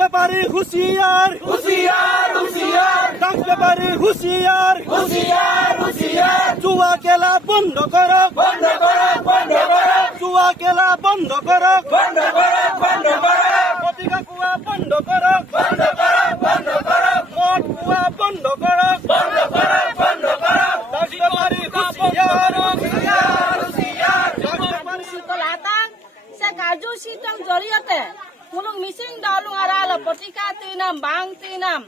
ব্যাপারী হুঁশিয়ার হুঁশিয়ার হুঁশিয়ার, ড্রাগস ব্যাপারী হুঁশিয়ার হুঁশিয়ার হুঁশিয়ার, জুয়া খেলা বন্ধ করো বন্ধ করো বন্ধ করো, জুয়া খেলা বন্ধ করো বন্ধ করো বন্ধ করো, পতিকা কুয়া বন্ধ করো বন্ধ করো বন্ধ করো, মদ কুয়া বন্ধ করো বন্ধ করো বন্ধ করো, ড্রাগস ব্যাপারী হুঁশিয়ার হুঁশিয়ার হুঁশিয়ার, ড্রাগস ব্যাপারী Sekolatan sa kajusitam joriate mulung mising dalung aral potika tinam bang tinam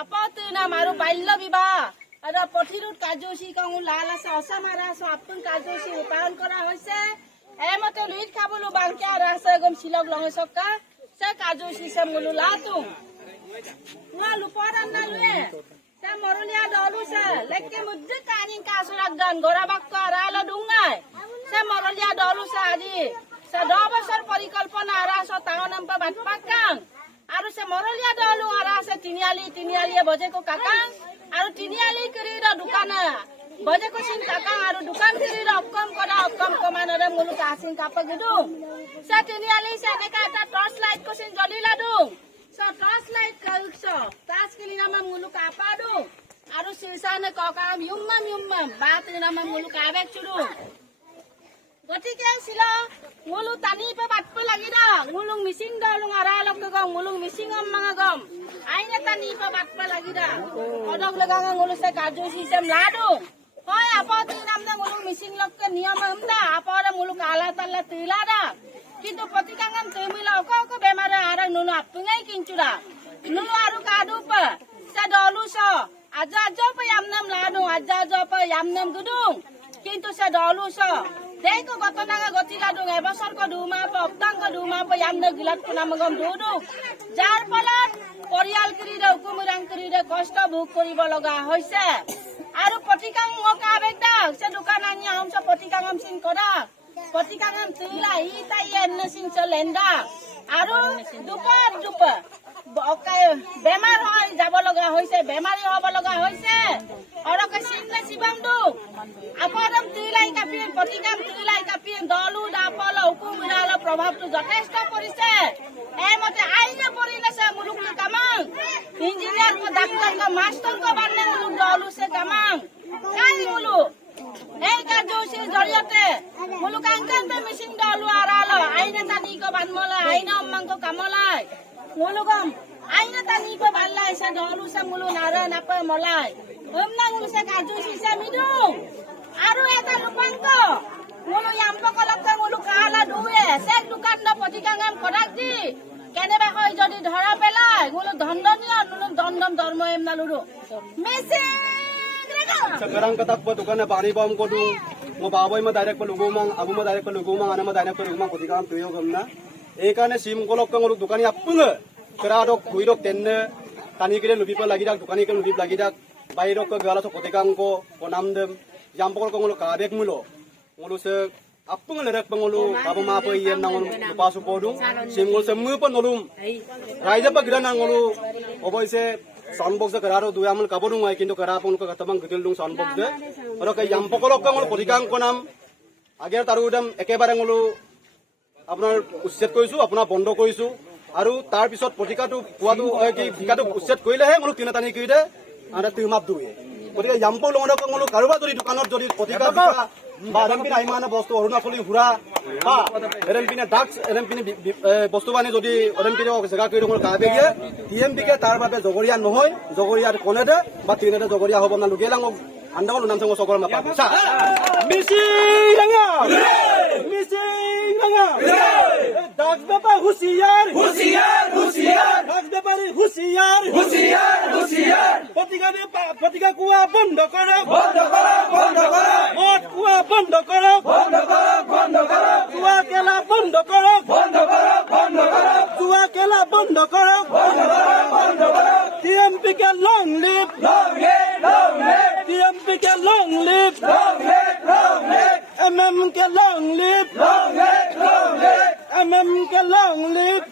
apa tinam aru bailya bibah ada pothirut kajusi kang lala sa osamara so apun kajusi upayan kora hoise emote luit khabulu bangkya rasa gom silog longe sokka sa kajusi sa mulu latung nga luparan na lue sa morolia dalu sa lekke mudde kanin kasurak dan gorabakka arala dungai sa morolia dalu sa adi sa 10 বছর পরিকল্পনা আরাস তাওনাম্পা বাটপাকাং আরু সে মরলিয়া দলু আরাস তিনিয়ালি বজে কো কাকাং আরু তিনিয়ালি করির দোকান বজে কো scene কাকাং আরু দোকান করির অকম কমানরে মুলু Kachin কাপগিদু সে তিনিয়ালি সে নেকা তা টর্চ লাইট কো সিন জলিলা দু সো টর্চ লাইট কালছ তাস কিলি নামা মুলু কাপাদু আরু সিলসানে ককাম ইউম্মাম বাত নামা মুলু কাবেক চুদু গটিকে ছিল মুলু তানি পে বাটপে লাগি দা মুলুং মিসিং দলুং আরালক গম মুলুং মিসিং আমমা গম আইনে তানি পে বাটপে লাগি দা অদক লাগা মুলু সে কাজু সিস্টেম লাডু হয় আপতি নামনে মুলুং মিসিং লককে নিয়ম আমদা আপরে মুলু কালা তাল্লা তিলা দা কিন্তু প্রতিকাঙ্গম তেমিলা অক বেমারে আরা নুনু আপঙ্গাই কিঞ্চুরা নুনু আরু কাদু পে সে দলু স আজা পে আমনাম লাডু আজা পে আমনাম গুদুং কিন্তু সে দলু স Deko gotonanga gotila dung ebasar ko duma pa optang ko duma pa yamne gilat ko namagam dudu jar palat porial kirire hukumurang kirire kosto buk koribo loga hoise aru potikang moka bekda se dukananya am sa potikangam sin koda potikangam tila ita yen sin selenda aru dupa okay bemar hoy jabo loga hoise bemari hobo loga hoise orake sinne sibam du aparam tilai kapien potikam tilai kapien dolu dapalo hukumurala prabhabtu যথেষ্ট পৰিছে এমতে আইনে পৰিলে সে মুলুক কামাং engineer কো doctor কো master কো বান্নে মুলুক দলু সে কামাং কাই মুলুক এই কার্যসূচির জৰিয়তে মুলুক আংকান pay missing দলু আরালো আইনে তানি কো বানমলা আইনে অম্মাং কো কামলাই মুলুগম আইনে তানি কো বাল্লাই সে দলু সে মুলু নারে নাপে মলাই অমনা মুলু সে কার্যসূচি সে মিদু আরো এটা লুপাঙ্ক মুলু ইয়াম্পকলক মুলু কালা দুয়ে সেক দোকান ন পতিকাঙ্গাম করাক দি কেনেবা হয় যদি ধরা পেলাই মুলু দণ্ডনীয় নুলু দণ্ডম ধর্ম এমনা লুরু মেসে sekarang ketak po tukana bani bom ko dung mo baboy mo direct pelugumang abu mo direct pelugumang ana mo direct pelugumang potikam tuyo gamna ekane sim kolok kang dukani appunga keradok huidok tenne tani kire lubi pa lagi dak dukani ke lubi lagi dak bairok ke gala so potikam ko namdem jampokol ko kabek mulo ngulu se appunga lerek pangulu babu ma pa yen nang lupa su podung sim ngul se mu pa nolum raija pa gira nang ngulu oboy se soundbox de kararo duya amul kabodung ai kintu kara pun ko katamang gidil dung soundbox de oro kai yampokol ko ngul potikam ko nam ager taru udam ekebare ngulu আপনার উচ্ছেদ কৰিছো আপোনাৰ বন্ধ কৰিছো আৰু তাৰ পিছত প্ৰতিকাটো কোৱাটো কি ঠিকাটো উচ্ছেদ কৰিলেহে মোক তিনা টানি কৰি দে আৰু তিমাপ দুয়ে গতিকে ইয়াম্পো লঙক মোক কাৰোবাৰ যদি দোকানত যদি প্ৰতিকা বা এমপিন আইমানে বস্তু অৰুণাচলী ঘুৰা বা এমপিনে ড্ৰাগছ এমপিনে বস্তু বানি যদি এমপিনে জেগা কৰি মোক কাবে গিয়ে টিএমপিকে তাৰ বাবে জগৰীয়া নহয় জগৰীয়াৰ কনেদে বা তিনেদে জগৰীয়া হ'ব না লুগেলাং আন্দাও নাম সঙ্গ সকল মাপা সা মিসি লাঙা ড্রাগস ব্যাপার হুঁশিয়ার ড্রাগস ব্যাপারে হুঁশিয়ার পতিকা কুয়া বন্ধ করো মদ কুয়া বন্ধ করো জুয়া খেলা বন্ধ করো টিএমপি কে লং লিভ টিএমপি কে লং লিভ MM के long live MM के long live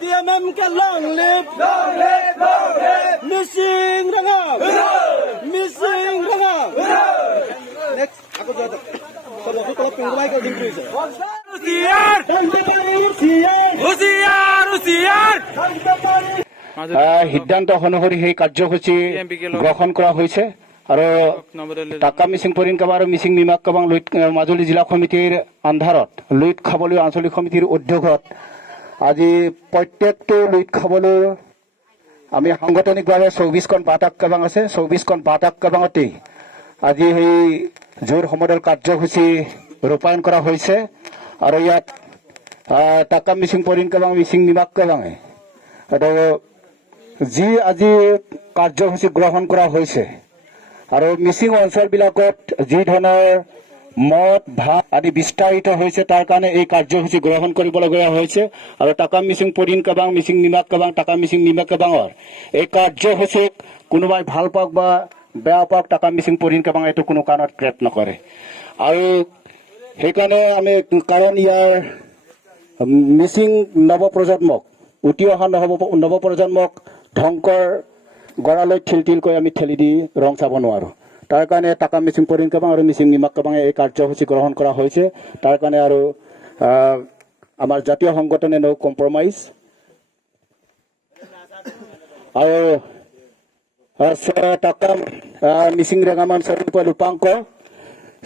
TMM के long live missing rangam next aku jatuh kalau tu kalau pinggul lagi kau dimulai je Rusiar সিদ্ধান্ত অনুসৰি সেই কাৰ্যসূচী গ্ৰহণ কৰা হৈছে আৰু টাকা মিচিং পৰিণ কাবা আৰু মিচিং নিমাক কাবাং লুইত মাজুলী জিলা সমিতিৰ আন্ধাৰত লুইত খাবলৈ আঞ্চলিক সমিতিৰ উদ্যোগত আজি প্ৰত্যেকটো লুইত খাবলৈ আমি সাংগঠনিকভাৱে 24খন বাটাক কাবাং আছে 24খন বাটাক কাবাঙতেই আজি সেই জোৰ সমদল কাৰ্যসূচী ৰূপায়ণ কৰা হৈছে আৰু ইয়াত টাকা মিচিং পৰিণ কাবাং মিচিং নিমাক কাবাঙে যি আজি কাৰ্যসূচী গ্ৰহণ কৰা হৈছে আৰু মিচিং অঞ্চলবিলাকত যি ধৰণৰ মদ ভাত আদি বিস্তাৰিত হৈছে তাৰ কাৰণে এই কাৰ্যসূচী গ্ৰহণ কৰিবলগীয়া হৈছে আৰু টাকা মিচিং পৰিণ কাবাং মিচিং নিমাক কাবাং টাকা মিচিং নিমাক কাবাঙৰ এই কাৰ্যসূচীক কোনোবাই ভাল পাওক বা বেয়া পাওক টাকা মিচিং পৰিণ কাবাং এইটো কোনো কাৰণত ক্ৰেপ নকৰে আৰু সেইকাৰণে আমি কাৰণ ইয়াৰ মিচিং নৱপ্ৰজন্মক উঠি অহা নৱপ্ৰজন্মক ধ্বংসৰ গড়ালৈ ঠিলকৈ আমি ঠেলি দি ৰং চাব নোৱাৰোঁ তাৰ কাৰণে টাকা মিচিং পৰিণ কাবাং আৰু মিচিং নিমাক কাবাঙে এই কাৰ্যসূচী গ্ৰহণ কৰা হৈছে তাৰ কাৰণে আৰু আমাৰ জাতীয় সংগঠনে ন কম্প্ৰমাইজ আৰু টাকা মিচিং ৰেগামান স্বৰূপ ৰূপাংক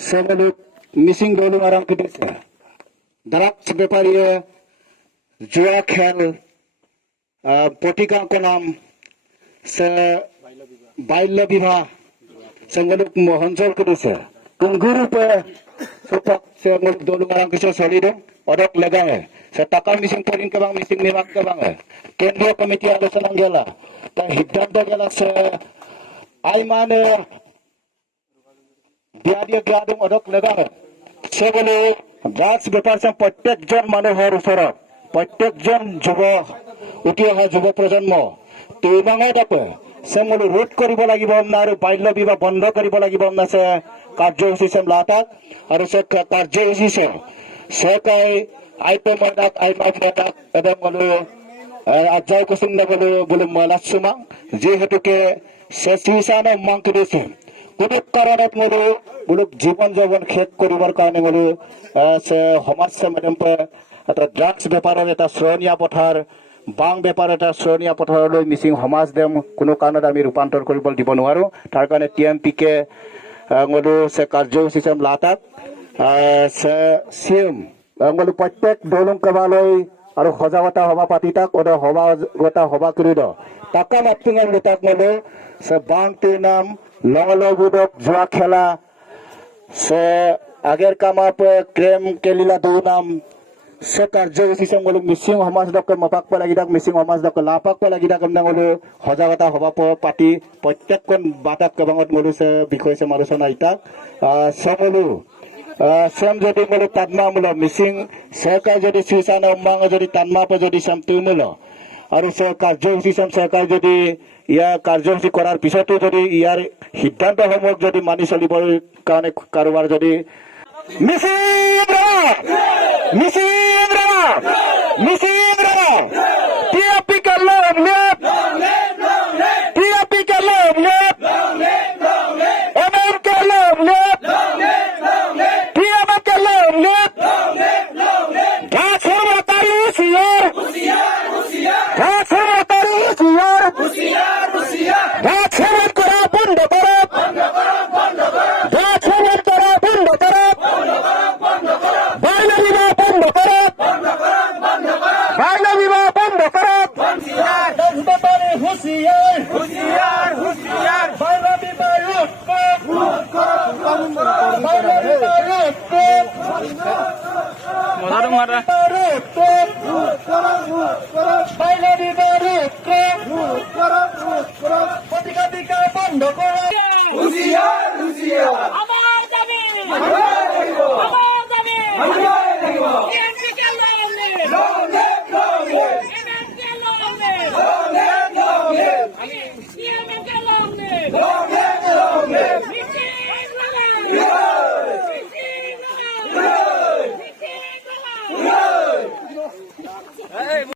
সেবলুক মিচিং দলুং আৰাম দিছে ড্ৰাগছ বেপাৰীয়ে জুৱা খেল পটিকাংক নাম বাল্য বিবাহ संगलुक मोहनजोल कुदुसे कुंगुरु पे सुपक से मुल्क दोलुंगारां किसे सलिदों odok legang se takam mising porin kabang mising nimak kabang kendro komiti आलोचना गेला ta सिद्धांत गेला se आइमाने दियादिया गादुं odok legang se bole drugs বেপাৰ সম প্ৰত্যেকজন মানুহৰ ওচৰত প্ৰত্যেকজন যুৱ উঠি অহা যুৱ প্ৰজন্ম তুইবাঙে তাকে সেমলো ৰোধ কৰিব লাগিব আৰু বাল্য বিবাহ বন্ধ কৰিব লাগিব আছে কাৰ্যসূচী সেম লাটাক আৰু সে কাৰ্যসূচী সেকাই আইপে মদাক আইমাই মদাক এবং বলো আজাই কুসুম না বলো মলাসুমা যেহেতুকে সে সুইসানো মাং করেছে কোনো কারণত বলো বলো জীবন যৌবন শেষ কৰিবৰ কাৰণে বলো সে সমাজ সমাজম এটা ড্ৰাগছ বেপাৰৰ এটা শ্ৰৰণীয়া পথাৰ বাং বেপাৰ এটা শ্ৰৰণীয়া পথাৰলৈ মিচিং সমাজ দেম কোনো কাৰণত আমি ৰূপান্তৰ কৰিব দিব নোৱাৰো তাৰ কাৰণে টিএমপিকে ngolu se কাৰ্যসূচী sem latak se sim ngolu প্ৰত্যেক দলং কাবালৈ আৰু সজাগতা সভা পাতিতাক ওদ সভাগতা সভা কৰিল টাকা মাতিঙৰ লতাক ngolu se বাং তে নাম লংলগুদক জুৱা খেলা se আগেৰ কামাপ ক্ৰেম কেলিলা দু নাম se কাৰ্যসূচী sem ngolu মিচিং সমাজ দক মপাক লাগিদাক মিচিং সমাজ দক লাপাক লাগিদাক ngolu সজাগতা সভা পাতি প্ৰত্যেকখন বাটাক কাবাঙত ngolu se বিষয় se আলোচনা ইতাক সমলু সেম যদি ngolu তাদমা মূল মিচিং সরকার যদি সুইসানা উম্মাং যদি তাদমা পে যদি সাম তুমুল আৰু সে কাৰ্যসূচী sem সৰকাৰ যদি ইয়া কাৰ্যসূচী কৰাৰ পিছতো যদি ইয়াৰ সিদ্ধান্ত সমূহ যদি মানি চলিবৰ কাৰণে কাৰোবাৰ যদি Husiar!